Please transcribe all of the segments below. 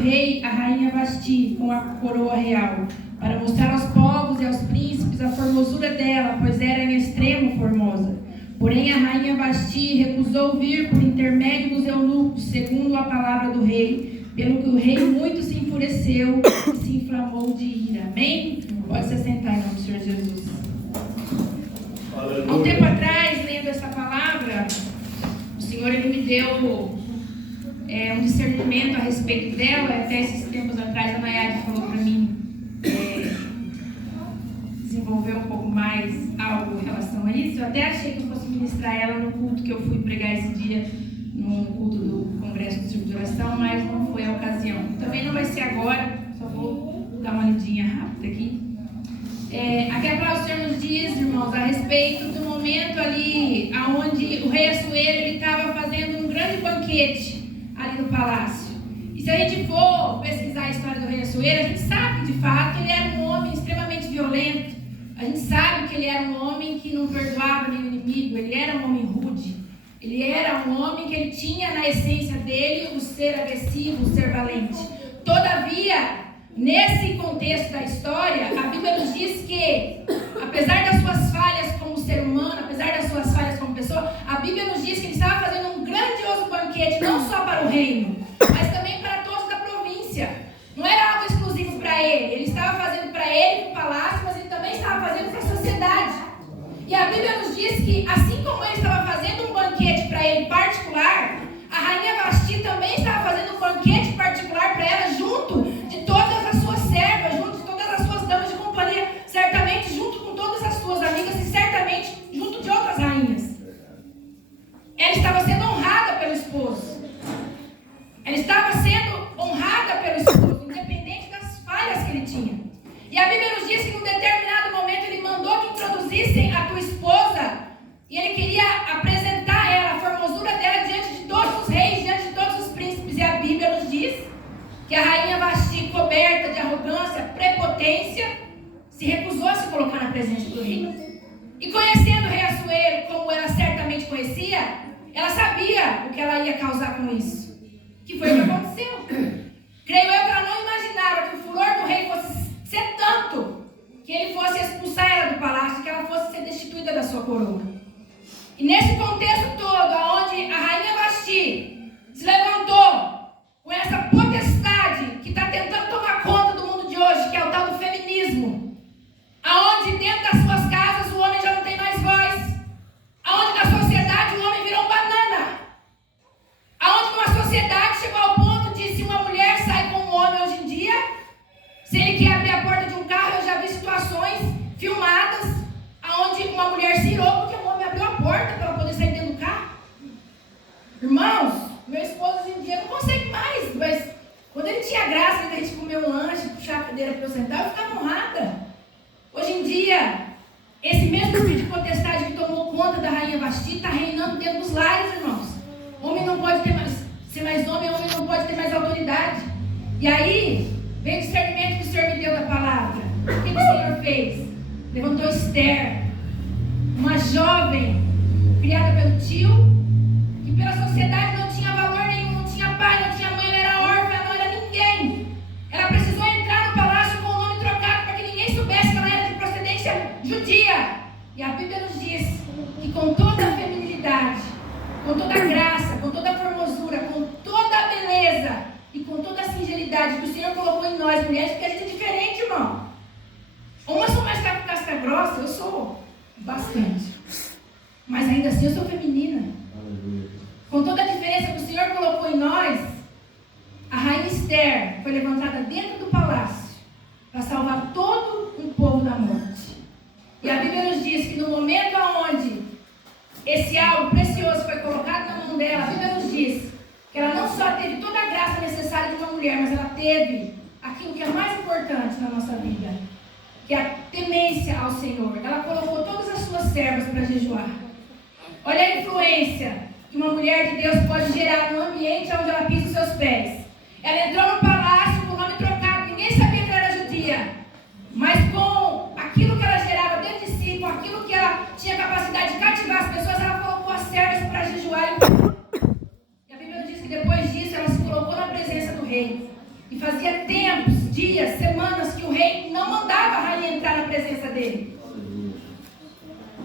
rei a rainha Vasti com a coroa real, para mostrar aos povos e aos príncipes a formosura dela, pois era em extremo formosa. Porém a rainha Vasti recusou vir por intermédio dos eunucos, segundo a palavra do rei, pelo que o rei muito se enfureceu e se inflamou de ira. Amém? Pode se assentar em nome do Senhor Jesus. Há um tempo atrás, lendo essa palavra, o Senhor ele me deu um discernimento a respeito dela. Até esses tempos atrás a Nayade falou para mim desenvolver um pouco mais algo em relação a isso. Eu até achei que eu fosse ministrar ela no culto que eu fui pregar esse dia, no culto do Congresso de Círculo de Oração, mas não foi a ocasião. Também não vai ser agora, só vou dar uma lidinha rápida aqui. Aqui a palavra do Senhor nos diz, irmãos, a respeito do momento ali onde o rei Assuero estava fazendo um grande banquete ali no palácio. E se a gente for pesquisar a história do rei Assuero, a gente sabe que de fato ele era um homem extremamente violento. A gente sabe que ele era um homem que não perdoava nenhum inimigo, ele era um homem rude. Ele era um homem que ele tinha na essência dele o ser agressivo, o ser valente. Todavia, nesse contexto da história, a Bíblia nos diz que, apesar das suas falhas como ser humano, apesar das suas falhas como pessoa, a Bíblia nos diz que ele estava fazendo um grandioso banquete, não só para o reino, mas também para todos da província. Não era algo exclusivo para ele. Ele estava fazendo para ele, para o palácio, mas ele também estava fazendo para a sociedade. E a Bíblia nos diz que, assim como ele estava fazendo um banquete para ele particular, a rainha Vasti também estava fazendo um banquete particular para ela, junto de todas as suas servas, junto de todas as suas damas de companhia, certamente junto com todas as suas amigas e certamente junto de outras rainhas. Ela estava sendo honrada pelo esposo. Ela estava sendo honrada pelo esposo, independente das falhas que ele tinha. E a Bíblia nos diz que num determinado momento ele mandou que introduzissem a tua esposa e ele queria apresentar ela, a formosura dela diante de todos os reis, diante de todos os príncipes. E a Bíblia nos diz que a rainha Vasti, coberta de arrogância, prepotência, se recusou a se colocar na presença do rei. E conhecendo o rei Assuero, como ela certamente conhecia, ela sabia o que ela ia causar com isso. Que foi o que aconteceu. Creio eu que ela não imaginava que o furor do rei fosse ser tanto que ele fosse expulsar ela do palácio, que ela fosse ser destituída da sua coroa. E nesse contexto todo, onde a rainha Vasti se levantou com essa potestade que está tentando tomar conta do mundo de hoje, que é o tal do feminismo, aonde dentro das suas casas o homem já não tem mais voz, aonde na sociedade o homem virou banana, aonde uma sociedade chegou ao ponto de, se uma mulher sai com um homem hoje em dia, se ele quer abrir a porta de um carro, eu já vi situações filmadas aonde uma mulher se irou porque o homem abriu a porta para ela poder sair dentro do carro. Irmãos, meu esposo hoje em dia não consegue mais, mas quando ele tinha graça de a gente comer um lanche, puxar a cadeira para eu sentar, eu ficava honrada. Hoje em dia, esse mesmo tipo de potestade que tomou conta da rainha Vasti está reinando dentro dos lares, irmãos. Homem não pode ser mais homem não pode ter mais autoridade. E aí, veio o discernimento que o Senhor me deu da palavra. O que o Senhor fez? Levantou Esther, uma jovem criada pelo tio, que pela sociedade não tinha valor nenhum, não tinha pai, não tinha mãe, ela era órfã, não era ninguém. Ela precisou entrar no palácio com o nome trocado para que ninguém soubesse que ela era de procedência judia. E a Bíblia nos diz que com toda a feminilidade, com toda a graça, com toda a formosura, com toda a beleza e com toda a singeridade que o Senhor colocou em nós, mulheres, porque a gente é diferente, irmão. Umas são mais casca grossa, eu sou bastante. Mas ainda assim eu sou feminina. Com toda a diferença que o Senhor colocou em nós, a rainha Esther foi levantada dentro do palácio para salvar todo um povo da morte. E a Bíblia nos diz que no momento onde esse algo precioso foi colocado na mão dela, a Bíblia nos diz que ela não só teve toda a graça necessária de uma mulher, mas ela teve aquilo que é mais importante na nossa vida, que é a temência ao Senhor. Ela colocou todas as suas servas para jejuar. Olha a influência que uma mulher de Deus pode gerar no ambiente onde ela pisa os seus pés. Ela entrou no palácio com o nome trocado, ninguém sabia que ela era judia, mas com aquilo que ela gerava dentro de si, com aquilo que ela tinha capacidade de cativar as pessoas, ela colocou as servas para jejuar. E a Bíblia diz que depois disso ela se colocou na presença do rei. E fazia tempos, dias, semanas que o rei não mandava a rainha entrar na presença dele.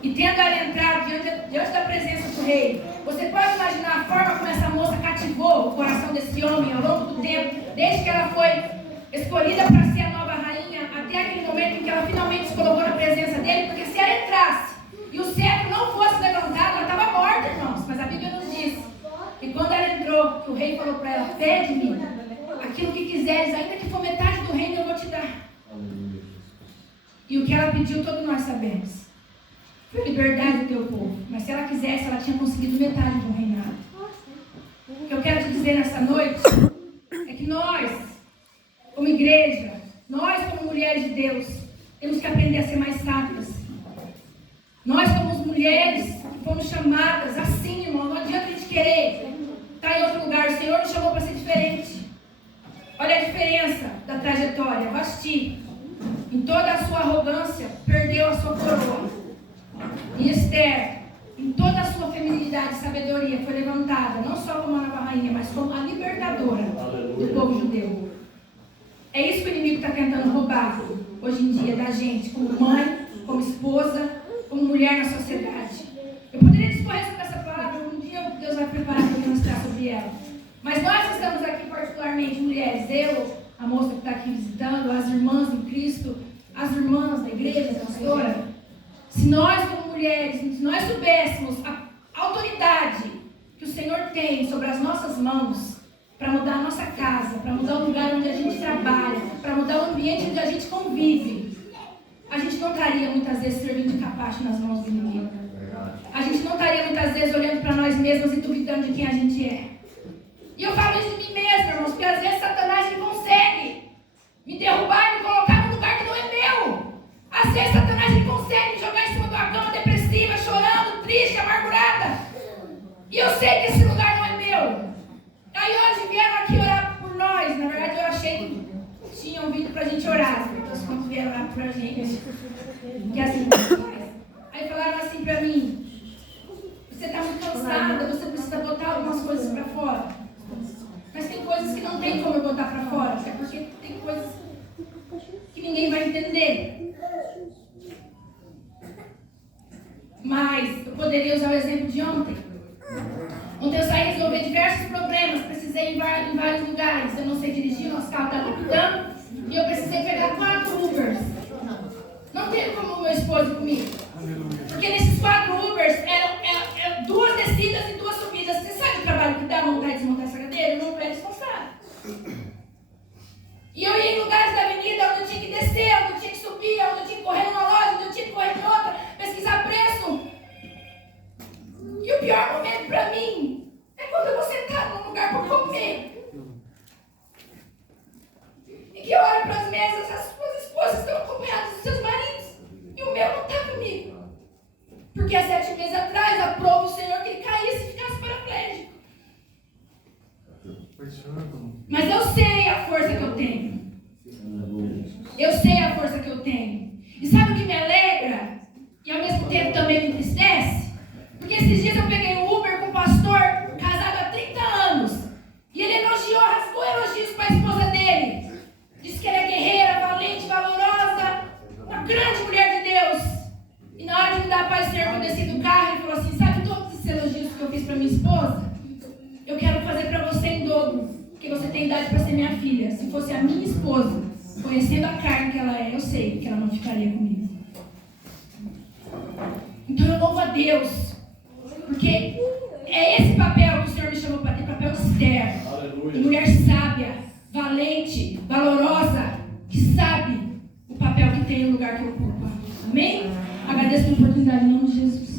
E tendo ela entrado diante da presença do rei, você pode imaginar a forma como essa moça cativou o coração desse homem ao longo do tempo, desde que ela foi escolhida para ser a nova rainha, até aquele momento em que ela finalmente se colocou na presença dele, porque se ela entrasse e o cetro não fosse levantado, ela estava morta, irmãos. Mas a Bíblia nos diz que quando ela entrou, que o rei falou para ela: pede-me aquilo que quiseres, ainda que for metade do reino, eu vou te dar. E o que ela pediu, todos nós sabemos. Foi liberdade do teu povo. Mas se ela quisesse, ela tinha conseguido metade do reinado. O que eu quero te dizer nessa noite é que nós, como igreja, nós como mulheres de Deus, temos que aprender a ser mais sábias. Nós como mulheres que fomos chamadas assim, irmão, não adianta a gente querer estar em outro lugar. O Senhor nos chamou para ser diferente. Olha a diferença da trajetória. Vasti, em toda a sua arrogância, perdeu a sua coroa. E Esther, em toda a sua feminilidade e sabedoria, foi levantada, não só como a nova rainha, mas como a libertadora do povo judeu. É isso que o inimigo está tentando roubar hoje em dia da gente, como mãe, como esposa, como mulher na sociedade. Eu poderia discorrer sobre essa palavra, um dia Deus vai preparar para me mostrar sobre ela. Mas nós estamos aqui particularmente, mulheres, eu, a moça que está aqui visitando, as irmãs em Cristo, as irmãs da igreja, a pastora. Se nós como mulheres, se nós soubéssemos a autoridade que o Senhor tem sobre as nossas mãos, para mudar a nossa casa, para mudar o lugar onde a gente trabalha, para mudar o ambiente onde a gente convive, a gente não estaria muitas vezes servindo de capacho nas mãos do inimigo. A gente não estaria muitas vezes olhando para nós mesmos e duvidando de quem a gente é. E eu falo isso de mim mesma, irmãos, porque às vezes Satanás ele consegue me derrubar e me colocar num lugar que não é meu. Às vezes Satanás ele consegue me jogar em cima de uma cama depressiva, chorando, triste, amargurada. E eu sei que esse lugar não é meu. Aí hoje vieram aqui orar por nós. Na verdade eu achei que tinham vindo pra gente orar. Então quando vieram orar pra gente, que assim, aí falaram assim pra mim: você tá muito cansada, você precisa botar algumas coisas pra fora. Mas tem coisas que não tem como eu botar pra fora. É porque tem coisas que ninguém vai entender. Mas eu poderia usar o exemplo de ontem. Ontem eu saí resolver diversos problemas. Precisei ir em vários lugares. Eu não sei dirigir, nosso carro estava cuidando. E eu precisei pegar 4 Ubers. Não teve como o meu esposo ir comigo. Porque nesses 4 Ubers eram 2 descidas e 2 subidas. Você sabe o trabalho que dá montar e desmontar essa cadeira? Eu não era responsável. E eu ia em lugares da avenida onde eu tinha que descer, onde eu tinha que subir, onde eu tinha que correr numa loja, onde eu tinha que correr em outra, pesquisar preço. E o pior momento para mim é quando eu vou sentar num lugar para comer. E que eu olho para as mesas, as suas esposas estão acompanhadas dos seus maridos. E o meu não está comigo. Porque há 7 meses atrás, aprove o Senhor que ele caísse e ficasse paraplégico. Mas eu sei a força que eu tenho. Eu sei a força que eu tenho. E sabe o que me alegra? E ao mesmo tempo também me entristece? Porque esses dias eu peguei um Uber com um pastor casado há 30 anos. E ele elogiou, rasgou elogios para a esposa dele. Disse que ela é guerreira, valente, valorosa, uma grande mulher de Deus. E na hora de me dar a paz do Senhor, quando eu desci do carro, ele falou assim: sabe todos esses elogios que eu fiz para minha esposa? Eu quero fazer para você em dobro, porque você tem idade para ser minha filha. Se fosse a minha esposa, conhecendo a carne que ela é, eu sei que ela não ficaria comigo. Então eu louvo a Deus, porque é esse papel que o Senhor me chamou para ter, papel Esther. De mulher sábia, valente, valorosa, que sabe o papel que tem no lugar que ocupa. Amém? Agradeço a oportunidade em nome de Jesus.